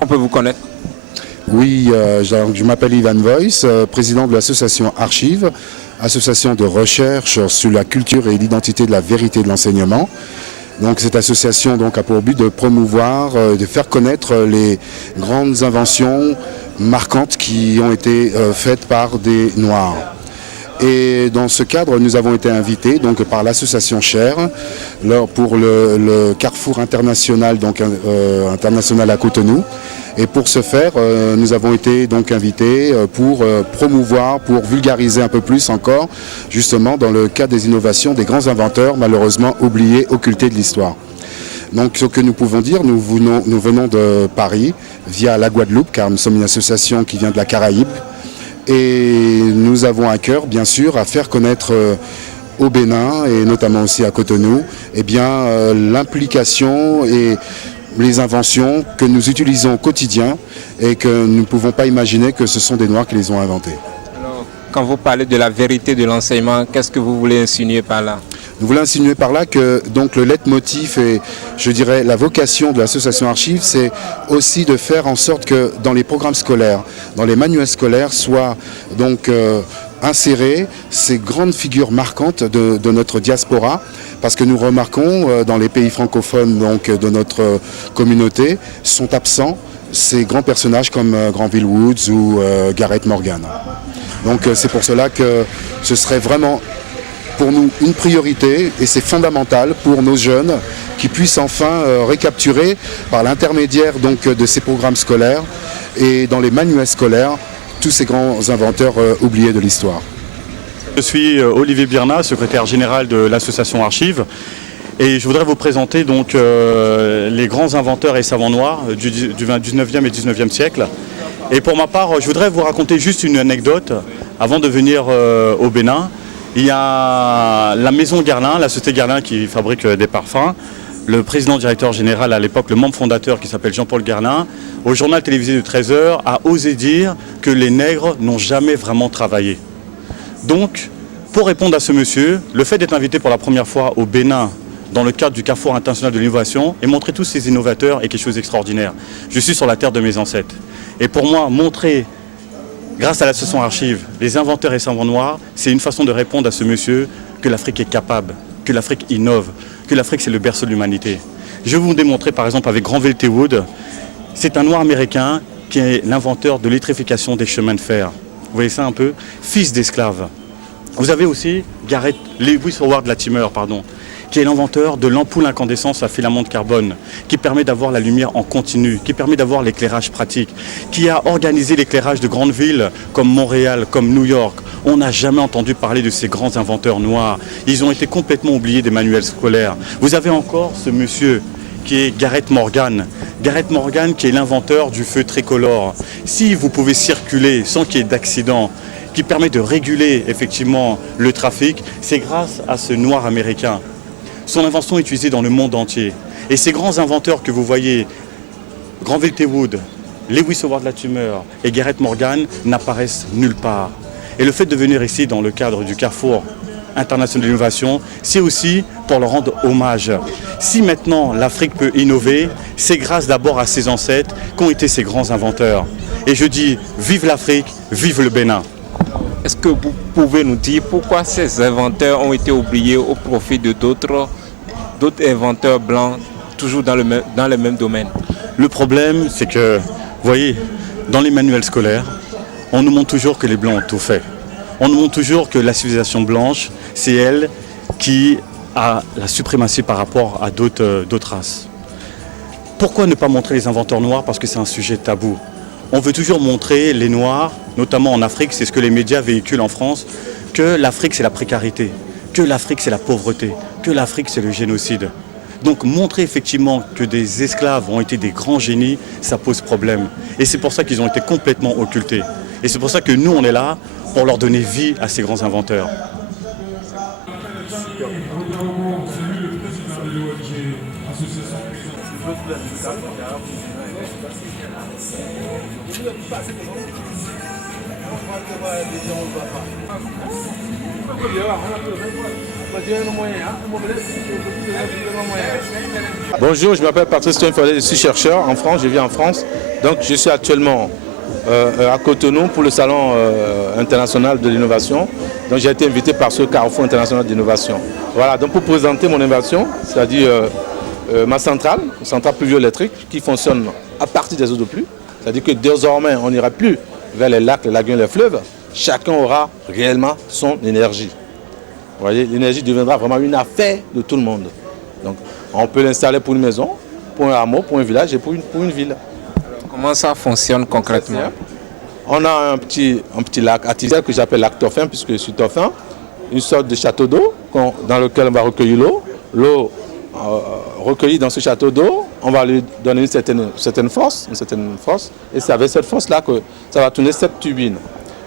On peut vous connaître? Oui, je m'appelle Ivan Voice, président de l'association Archives, association de recherche sur la culture et l'identité de la vérité de l'enseignement. Donc cette association a pour but de promouvoir, de faire connaître les grandes inventions marquantes qui ont été faites par des Noirs. Et dans ce cadre, nous avons été invités par l'association Cher pour le Carrefour international, international à Cotonou. Et pour ce faire, nous avons été invités pour promouvoir, pour vulgariser un peu plus encore, justement dans le cadre des innovations des grands inventeurs, malheureusement oubliés, occultés de l'histoire. Donc ce que nous pouvons dire, nous venons de Paris via la Guadeloupe, car nous sommes une association qui vient de la Caraïbe. Et nous avons à cœur, bien sûr, à faire connaître au Bénin et notamment aussi à Cotonou, l'implication et les inventions que nous utilisons au quotidien et que nous ne pouvons pas imaginer que ce sont des Noirs qui les ont inventées. Alors, quand vous parlez de la vérité de l'enseignement, qu'est-ce que vous voulez insinuer par là? Nous voulons insinuer par là que le leitmotiv et je dirais la vocation de l'association Archives, c'est aussi de faire en sorte que dans les programmes scolaires, dans les manuels scolaires, soient insérées ces grandes figures marquantes de notre diaspora, parce que nous remarquons dans les pays francophones de notre communauté sont absents ces grands personnages comme Granville Woods ou Gareth Morgan. Donc c'est pour cela que ce serait vraiment pour nous une priorité et c'est fondamental pour nos jeunes qui puissent enfin récapturer par l'intermédiaire de ces programmes scolaires et dans les manuels scolaires tous ces grands inventeurs oubliés de l'histoire. Je suis Olivier Birna, secrétaire général de l'association Archives et je voudrais vous présenter les grands inventeurs et savants noirs du 19e et 19e siècle. Et pour ma part, je voudrais vous raconter juste une anecdote avant de venir au Bénin. Il y a la maison Guerlain, la société Guerlain qui fabrique des parfums. Le président directeur général à l'époque, le membre fondateur qui s'appelle Jean-Paul Guerlain, au journal télévisé de 13h, a osé dire que les nègres n'ont jamais vraiment travaillé. Donc, pour répondre à ce monsieur, le fait d'être invité pour la première fois au Bénin dans le cadre du Carrefour international de l'innovation et montrer tous ces innovateurs est quelque chose d'extraordinaire. Je suis sur la terre de mes ancêtres. Et pour moi, montrer, grâce à l'association Archives, les inventeurs et savants noirs, c'est une façon de répondre à ce monsieur que l'Afrique est capable, que l'Afrique innove, que l'Afrique c'est le berceau de l'humanité. Je vais vous démontrer par exemple avec Granville T. Wood, c'est un noir américain qui est l'inventeur de l'électrification des chemins de fer. Vous voyez ça un peu? Fils d'esclave. Vous avez aussi Lewis Howard Latimer, qui est l'inventeur de l'ampoule incandescence à filament de carbone, qui permet d'avoir la lumière en continu, qui permet d'avoir l'éclairage pratique, qui a organisé l'éclairage de grandes villes comme Montréal, comme New York. On n'a jamais entendu parler de ces grands inventeurs noirs. Ils ont été complètement oubliés des manuels scolaires. Vous avez encore ce monsieur qui est Gareth Morgan. Gareth Morgan qui est l'inventeur du feu tricolore. Si vous pouvez circuler sans qu'il y ait d'accident, qui permet de réguler effectivement le trafic, c'est grâce à ce noir américain. Son invention est utilisée dans le monde entier. Et ces grands inventeurs que vous voyez, Granville T. Wood, Lewis Howard Latimer et Gareth Morgan n'apparaissent nulle part. Et le fait de venir ici dans le cadre du Carrefour international de l'innovation, c'est aussi pour leur rendre hommage. Si maintenant l'Afrique peut innover, c'est grâce d'abord à ses ancêtres qu'ont été ces grands inventeurs. Et je dis, vive l'Afrique, vive le Bénin. Est-ce que vous pouvez nous dire pourquoi ces inventeurs ont été oubliés au profit de d'autres inventeurs blancs, toujours dans le même domaine? Le problème, c'est que, vous voyez, dans les manuels scolaires, on nous montre toujours que les Blancs ont tout fait. On nous montre toujours que la civilisation blanche, c'est elle qui a la suprématie par rapport à d'autres races. Pourquoi ne pas montrer les inventeurs noirs? Parce que c'est un sujet tabou. On veut toujours montrer les Noirs, notamment en Afrique, c'est ce que les médias véhiculent en France, que l'Afrique c'est la précarité, que l'Afrique c'est la pauvreté, que l'Afrique c'est le génocide. Donc montrer effectivement que des esclaves ont été des grands génies, ça pose problème. Et c'est pour ça qu'ils ont été complètement occultés. Et c'est pour ça que nous on est là pour leur donner vie à ces grands inventeurs. Bonjour, je m'appelle Patrice Stenfeld, je suis chercheur en France, je vis en France. Donc je suis actuellement à Cotonou pour le Salon international de l'innovation. Donc j'ai été invité par ce Carrefour international d'innovation. Voilà, donc pour présenter mon innovation, c'est-à-dire ma centrale, une centrale pluvioélectrique qui fonctionne à partir des eaux de pluie. C'est-à-dire que désormais on n'ira plus vers les lacs, les lagunes, les fleuves. Chacun aura réellement son énergie. Vous voyez, l'énergie deviendra vraiment une affaire de tout le monde. Donc, on peut l'installer pour une maison, pour un hameau, pour un village et pour une ville. Alors, comment ça fonctionne concrètement? On a un petit lac artificiel que j'appelle lac Tofin, puisque je suis Tofin, une sorte de château d'eau dans lequel on va recueillir l'eau. L'eau recueillie dans ce château d'eau, on va lui donner une certaine force, et c'est avec cette force-là que ça va tourner cette turbine.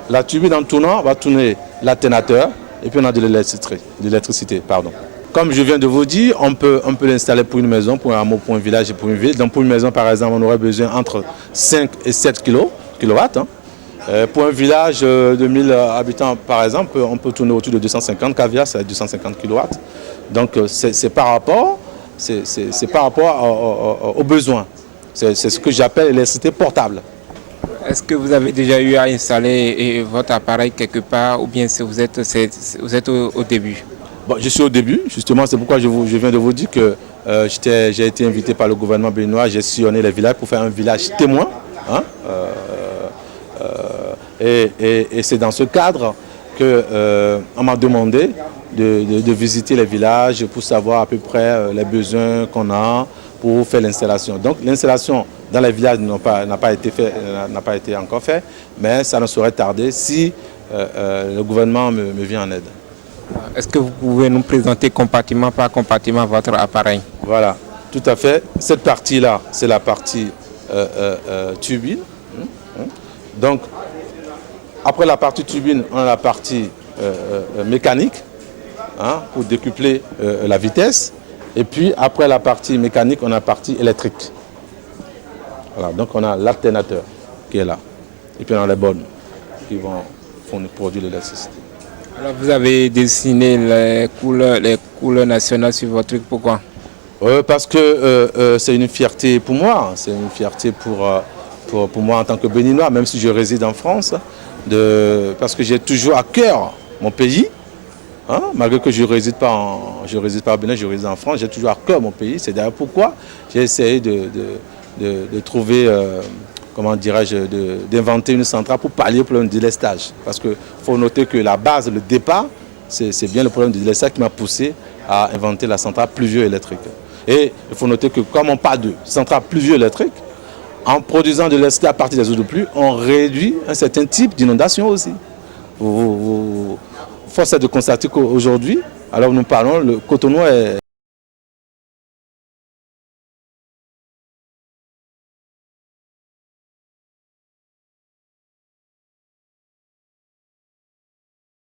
La turbine en tournant va tourner l'alternateur et puis on a de l'électricité. Comme je viens de vous dire, on peut l'installer pour une maison, pour un hameau, pour un village et pour une ville. Donc pour une maison par exemple, on aurait besoin entre 5 et 7 kilowatts. Pour un village de 1000 habitants par exemple, on peut tourner autour de 250 caviar, c'est 250 kilowatts. Donc c'est par rapport aux besoins. C'est ce que j'appelle l'électricité portable. Est-ce que vous avez déjà eu à installer votre appareil quelque part ou bien vous êtes au début? Bon, je suis au début, justement, c'est pourquoi je viens de vous dire que j'ai été invité par le gouvernement béninois, j'ai sillonné les villages pour faire un village témoin. Et c'est dans ce cadre qu'on m'a demandé de visiter les villages pour savoir à peu près les besoins qu'on a pour faire l'installation. Donc l'installation dans les villages n'a pas été encore faite, mais ça ne saurait tarder si le gouvernement me vient en aide. Est-ce que vous pouvez nous présenter compartiment par compartiment votre appareil? Voilà, tout à fait. Cette partie-là, c'est la partie turbine. Donc, après la partie turbine, on a la partie mécanique pour décupler la vitesse. Et puis, après la partie mécanique, on a la partie électrique. Voilà, donc on a l'alternateur qui est là. Et puis on a les bornes qui vont produire l'électricité. Alors vous avez dessiné les couleurs nationales sur votre truc, pourquoi? Parce que c'est une fierté pour moi, c'est une fierté pour moi en tant que Béninois, même si je réside en France, parce que j'ai toujours à cœur mon pays. Malgré que je ne réside pas au Bénin, je réside en France, j'ai toujours à cœur mon pays. C'est d'ailleurs pourquoi j'ai essayé de trouver, comment dirais-je, d'inventer une centrale pour pallier au problème du délestage. Parce qu'il faut noter que la base, le départ, c'est bien le problème du délestage qui m'a poussé à inventer la centrale pluvioélectrique. Et il faut noter que comme on parle de centrale pluvioélectrique, en produisant de l'électricité à partir des eaux de pluie, on réduit un certain type d'inondation aussi. Force est de constater qu'aujourd'hui, alors nous parlons, le Cotonou est